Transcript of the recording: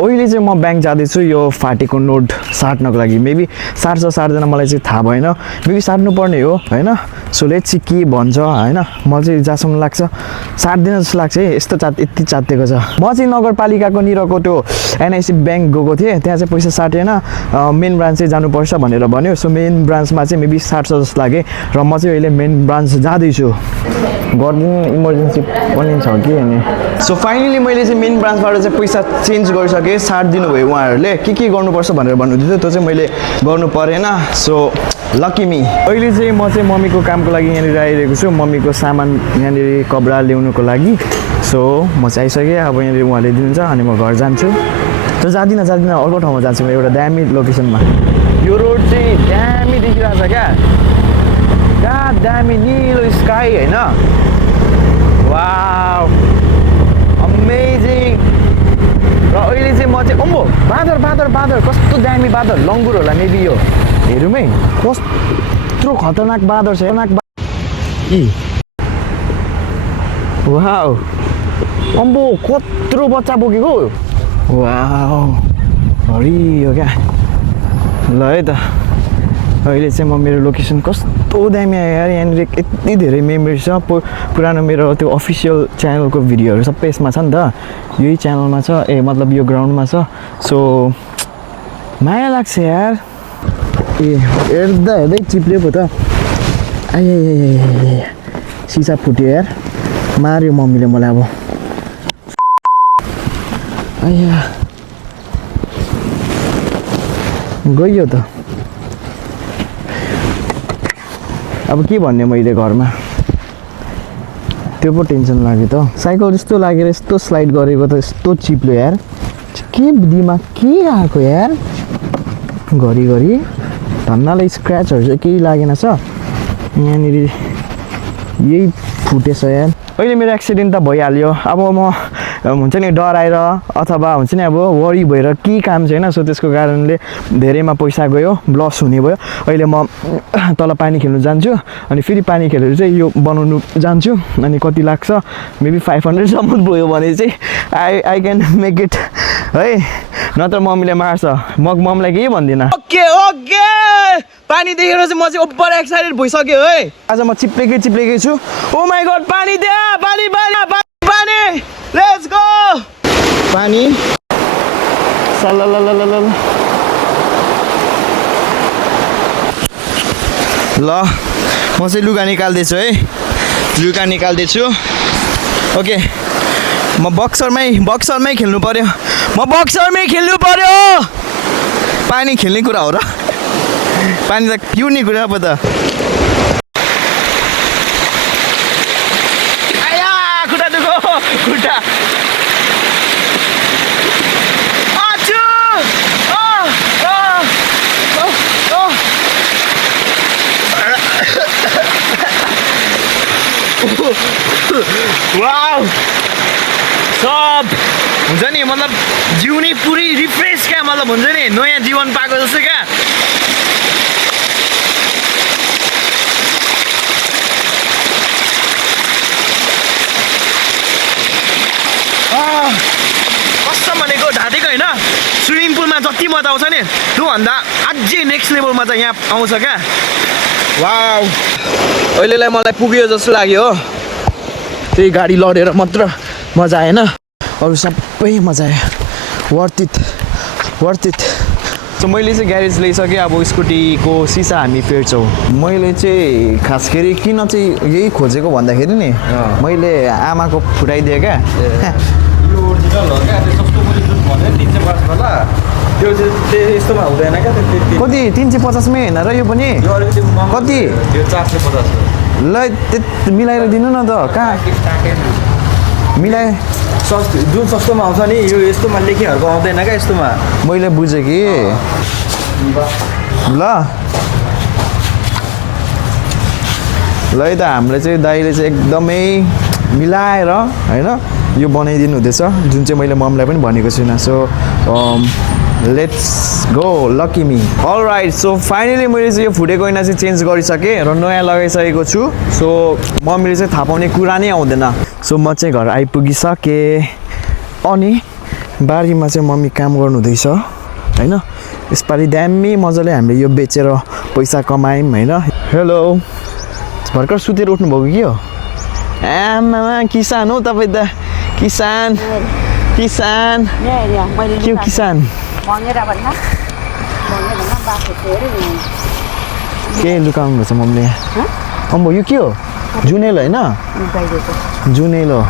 अहिले चाहिँ म ब्याङ्क जाँदैछु यो फाटेको नोट साट्नको लागि मेबी साट्छ साट्दैन मलाई चाहिँ थाहा भएन मेबी साट्नु पर्ने हो हैन सो लेट्स सी के भन्छ हैन मलाई चाहिँ जहाँसम्म लाग्छ साट्दैन जस्तो लाग्छ है यस्तो यति चातेको छ म चाहिँ नगरपालिकाको निरको त्यो एनआइसी ब्याङ्क गएको थिएँ त्यहाँ चाहिँ पैसा साटेन मेन ब्रान्च चाहिँ जानुपर्छ भनेर भन्यो सो मेन ब्रान्चमा चाहिँ मेबी साट्छ जस्तो लाग्यो र म चाहिँ अहिले मेन ब्रान्च जाँदैछु गर्दिनु इमर्जेन्सी पनि छ कि अनि सो फाइनली मैले चाहिँ मेन ब्रान्चबाट चाहिँ पैसा चेन्ज गरिसकेँ साटिदिनु भयो उहाँहरूले के गर्नुपर्छ भनेर भन्नुहुँदै थियो त्यो चाहिँ मैले गर्नु परेन सो लकी मी अहिले चाहिँ म चाहिँ मम्मीको कामको लागि यहाँनिर आइरहेको छु मम्मीको सामान यहाँनिर कपडा ल्याउनुको लागि सो म चाहिँ आइसकेँ अब यहाँनिर उहाँले दिनुहुन्छ अनि म घर जान्छु त्यो जाँदिनँ अर्को ठाउँमा जान्छु म एउटा दामी लोकेसनमा यो रोड चाहिँ दामी देखिरहेको छ क्या दामी निलो स्काई होइन वाउ अमेजिङ र अहिले चाहिँ म चाहिँ अम्बो बादर कस्तो दामी बादर लङ्गुर होला मेबी यो हेरौँ है कस्तो खतरनाक बादर छ वाउ अम्बो कत्रो बच्चा बोकेको वाउ हरियो क्या ल है त अहिले चाहिँ म मेरो लोकेसन कस्तो दामी आयो यार यहाँनिर यति धेरै मेमोरिज छ पुरानो मेरो त्यो अफिसियल च्यानलको भिडियोहरू सबै यसमा छ नि त यही च्यानलमा छ मतलब यो ग्राउन्डमा छ सो माया लाग्छ यार हेर्दै चिप्ले पो त आइ सिसा फुट्यो यार मार्यो मम्मीले मलाई अब आया गयो त अब के भन्ने मैले घरमा त्यो पो टेन्सन लाग्यो त साइकल जस्तो लागेर यस्तो स्लाइड गरेको त यस्तो चिप्लो यार के दिमाग के आएको यार घरि धन्नालाई स्क्रैचहरु चाहिँ केही लागेन छ यहाँनिर यही फुटेछ यार अहिले मेरो एक्सिडेन्ट त भइहाल्यो अब म हुन्छ नि डराएर अथवा हुन्छ नि अब वरी भएर के काम छैन सो त्यसको कारणले धेरैमा पैसा गयो लस हुने भयो अहिले म तल पानी खेल्नु जान्छु अनि फेरि पानी खेलेर चाहिँ यो बनाउनु जान्छु अनि कति लाग्छ मेबी 500 सम्म भयो भने चाहिँ आई क्यान मेक इट है नत्र मम्मीले मार्छ म मम्मीलाई केही भन्दिनँ ओके पानी देखेर चाहिँ म चाहिँ ओभर एक्साइटेड भइसक्यो है आज म चिप्लेकै छु ओ माय गॉड पानी दे पानी लेट्स गो पानी सल्लल्लाह ल म चाहिँ लुगा निकाल्दैछु है ओके म बक्सरमै खेल्नु पर्यो पानी खेल्ने कुरा हो र पानी त पिउने कुरा पो त आया खुट्टा दुखो खुट्टा आछु वाउ सब हुन्छ नि मतलब जिउनै पुरै रिफ्रेस क्या मतलब हुन्छ नि नयाँ जीवन पाएको जस्तो क्या कसम भनेको ढाँटेको होइन स्विमिङ पुलमा जति मजा आउँछ नि त्योभन्दा अझै नेक्स्ट लेभलमा चाहिँ यहाँ आउँछ क्या वाउ अहिलेलाई मलाई पुग्यो जस्तो लाग्यो हो त्यही गाडी लडेर मात्र मजा आएन अरू सबै मजा आयो वर्थ इट सो मैले चाहिँ ग्यारेज ल्याइसकेँ अब स्कुटीको सिसा हामी फेर्छौँ मैले चाहिँ खास गरी किन चाहिँ यही खोजेको भन्दाखेरि नि मैले आमाको फुटाइदिएँ क्या कति 350 मै होइन र यो पनि कति 450 ल मिलाएर दिनु न त कहाँ मिलाए जुन सस्तोमा आउँछ नि यो यस्तोमा लेखिहरूको आउँदैन क्या यस्तोमा मैले बुझेँ कि ल है त हामीले चाहिँ दाइले चाहिँ एकदमै मिलाएर होइन यो बनाइदिनु हुँदैछ जुन चाहिँ मैले मम्मीलाई पनि भनेको छुइनँ so let's go lucky me all right so finally मैले चाहिँ यो फुटेको ऐना चाहिँ चेन्ज गरिसकेँ र नयाँ लगाइसकेको छु सो मम्मीले चाहिँ थाहा पाउने कुरा नै आउँदैन सो म चाहिँ घर आइपुगिसकेँ अनि बारीमा चाहिँ मम्मी काम गर्नुहुँदैछ होइन यसपालि दामी मजाले हामीले यो बेचेर पैसा कमायौँ होइन हेलो भर्खर सुतेर उठ्नुभएको कि हो आमामा किसान हो तपाईँ त किसान किसान के हो किसान के लुकाउनु भएछ मम्मीले अम्बो यो के हो जुनेल होइन जुनेल हो